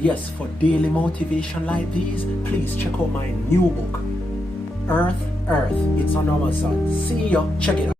Yes, for daily motivation like these, please check out my new book, Earth, Earth. It's on Amazon. See ya. Check it out.